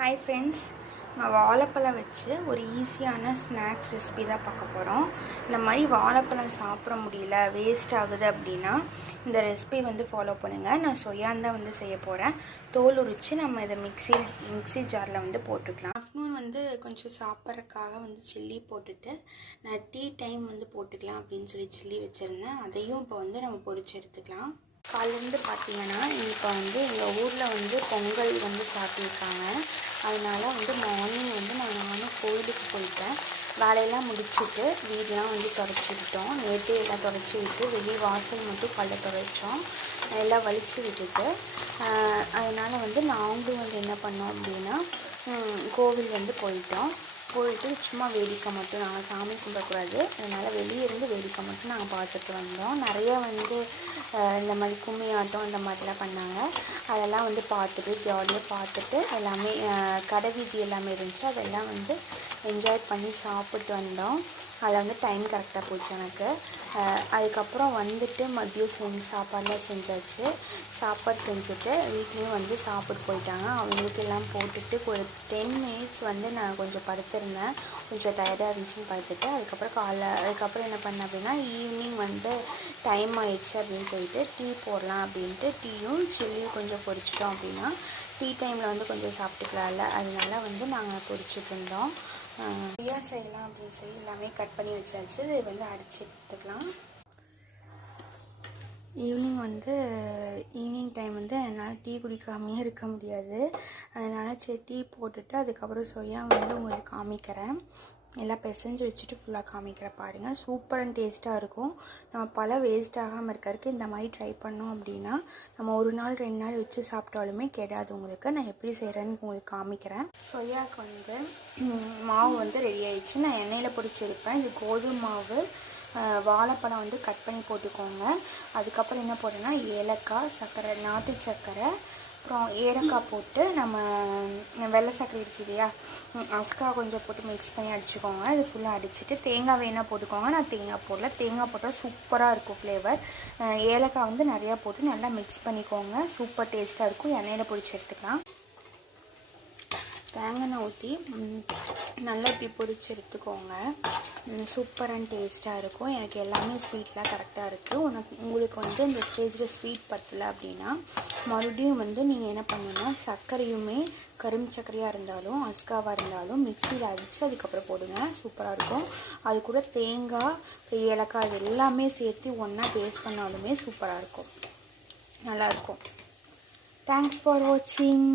Hi friends, நான் வாழைப்பழம் வச்சு ஒரு ஈஸியான ஸ்நாக்ஸ் ரெசிபி தான் பார்க்க போகிறோம். இந்த மாதிரி வாழைப்பழம் சாப்பிட முடியல, வேஸ்ட் ஆகுது அப்படின்னா இந்த ரெசிபி ஃபாலோ பண்ணுங்கள். நான் சொயான் தான் செய்ய போகிறேன். தோல் உரித்து நம்ம இதை மிக்ஸி ஜாரில் போட்டுக்கலாம். ஆஃப்டர்நூன் கொஞ்சம் சாப்பிட்றதுக்காக சில்லி போட்டுட்டு நான் டீ டைம் போட்டுக்கலாம் அப்படின்னு சொல்லி சில்லி வச்சுருந்தேன். அதையும் இப்போ நம்ம பொரிச்சு எடுத்துக்கலாம். காலையிலேருந்து பார்த்தீங்கன்னா இப்போ எங்கள் ஊரில் பொங்கல் சாப்பிட்டுருக்காங்க. அதனால் மார்னிங் நானும் கோயிலுக்கு போயிட்டேன். வேலையெல்லாம் முடிச்சுட்டு வீடெலாம் தொடச்சி நேற்றே எல்லாம் தொடச்சி விட்டு வெளியே வாசல் மட்டும் கல்லை துடைச்சோம். எல்லாம் வலிச்சு விட்டுட்டு அதனால் நாங்களும் என்ன பண்ணோம் அப்படின்னா கோவில் போயிட்டு சும்மா வேடிக்கை மட்டும் நாங்கள் சாமி கும்பிடக்கூடாது, அதனால் வெளியே இருந்து வேடிக்கை மட்டும் நாங்கள் பார்த்துட்டு வந்தோம். நிறையா இந்த மாதிரி கும்மி ஆட்டம் இந்த மாதிரிலாம் பண்ணாங்க. அதெல்லாம் பார்த்துட்டு ஜாலியாக பார்த்துட்டு எல்லாமே கடை வீதி எல்லாமே இருந்துச்சு. அதெல்லாம் என்ஜாய் பண்ணி சாப்பிட்டு வந்தோம். அதில் டைம் கரெக்டாக போச்சு எனக்கு. அதுக்கப்புறம் மதியம் சாப்பாடெலாம் செஞ்சாச்சு. சாப்பாடு செஞ்சுட்டு வீட்லேயும் சாப்பிட்டு போயிட்டாங்க. அவங்களுக்கு எல்லாம் போட்டுட்டு ஒரு 10 மினிட்ஸ் நான் கொஞ்சம் படுத்திருந்தேன். கொஞ்சம் டயர்டாக இருந்துச்சுன்னு படுத்துட்டு அதுக்கப்புறம் என்ன பண்ணேன் அப்படின்னா ஈவினிங் டைம் ஆயிடுச்சு அப்படின்னு சொல்லிட்டு டீ போடலாம் அப்படின்ட்டு டீயும் சில்லியும் கொஞ்சம் பொரிச்சிட்டோம் அப்படின்னா டீ டைமில் கொஞ்சம் சாப்பிட்டுக்கலாம்ல, அதனால நாங்கள் பொரிச்சிட்டு இருந்தோம். ஃப்ரீயா செய்யலாம் அப்படின்னு சொல்லி எல்லாமே கட் பண்ணி வச்சாச்சு. இது அரைச்சி எடுத்துக்கலாம். ஈவினிங் டைம் என்னால் டீ குடிக்காமையே இருக்க முடியாது. அதனால் சரி டீ போட்டுட்டு அதுக்கப்புறம் சொய்யா உங்களுக்கு காமிக்கிறேன். எல்லாம் பிசைஞ்சு வச்சுட்டு ஃபுல்லாக காமிக்கிறேன் பாருங்கள். சூப்பர் அண்ட் டேஸ்ட்டாக இருக்கும். நம்ம பழம் வேஸ்ட் ஆகாமல் இருக்கிறதுக்கு இந்த மாதிரி ட்ரை பண்ணோம் அப்படின்னா நம்ம 1 நாள் 2 நாள் வச்சு சாப்பிட்டாலுமே கெடாது உங்களுக்கு. நான் எப்படி செய்கிறேன்னு உங்களுக்கு காமிக்கிறேன். சொய்யாவுக்கு மாவு ரெடி ஆயிடுச்சு. நான் எண்ணெயில் பொரிச்சு எடுப்பேன். இது கோதுமை மாவு, வாழைப்பழம் கட் பண்ணி போட்டுக்கோங்க. அதுக்கப்புறம் என்ன போட்டோன்னா ஏலக்காய், சர்க்கரை, நாட்டு சர்க்கரை, அப்புறம் ஏலக்காய் போட்டு நம்ம வெள்ளை சர்க்கரை இருக்குது இல்லையா, அஸ்கா கொஞ்சம் போட்டு மிக்ஸ் பண்ணி அடிச்சுக்கோங்க. இது ஃபுல்லாக அடிச்சுட்டு தேங்காய் வேணால் போட்டுக்கோங்க. நான் தேங்காய் போடல. தேங்காய் போட்டால் சூப்பராக இருக்கும் ஃப்ளேவர். ஏலக்காய் நிறையா போட்டு நல்லா மிக்ஸ் பண்ணிக்கோங்க. சூப்பர் டேஸ்ட்டாக இருக்கும். எண்ணெயில் பொரிச்சு எடுத்துக்கலாம். தேங்காய் எண்ணெய் ஊற்றி நல்லா இப்படி பொரிச்சு எடுத்துக்கோங்க. சூப்பர் அண்ட் டேஸ்ட்டாக இருக்கும். எனக்கு எல்லாமே ஸ்வீட்லாம் கரெக்டாக இருக்குது. உங்களுக்கு இந்த ஸ்டேஜில் ஸ்வீட் பத்தலை அப்படின்னா மறுபடியும் நீங்கள் என்ன பண்ணணுன்னா சர்க்கரையுமே கரும்பு சர்க்கரையாக இருந்தாலும் அஸ்காவாக இருந்தாலும் மிக்சியில் அடித்து அதுக்கப்புறம் போடுங்க. சூப்பராக இருக்கும். அது கூட தேங்காய், ஏலக்காய் இது எல்லாமே சேர்த்து ஒன்றா டேஸ்ட் பண்ணாலுமே சூப்பராக இருக்கும், நல்லாயிருக்கும். தேங்க்ஸ் ஃபார் வாட்சிங்.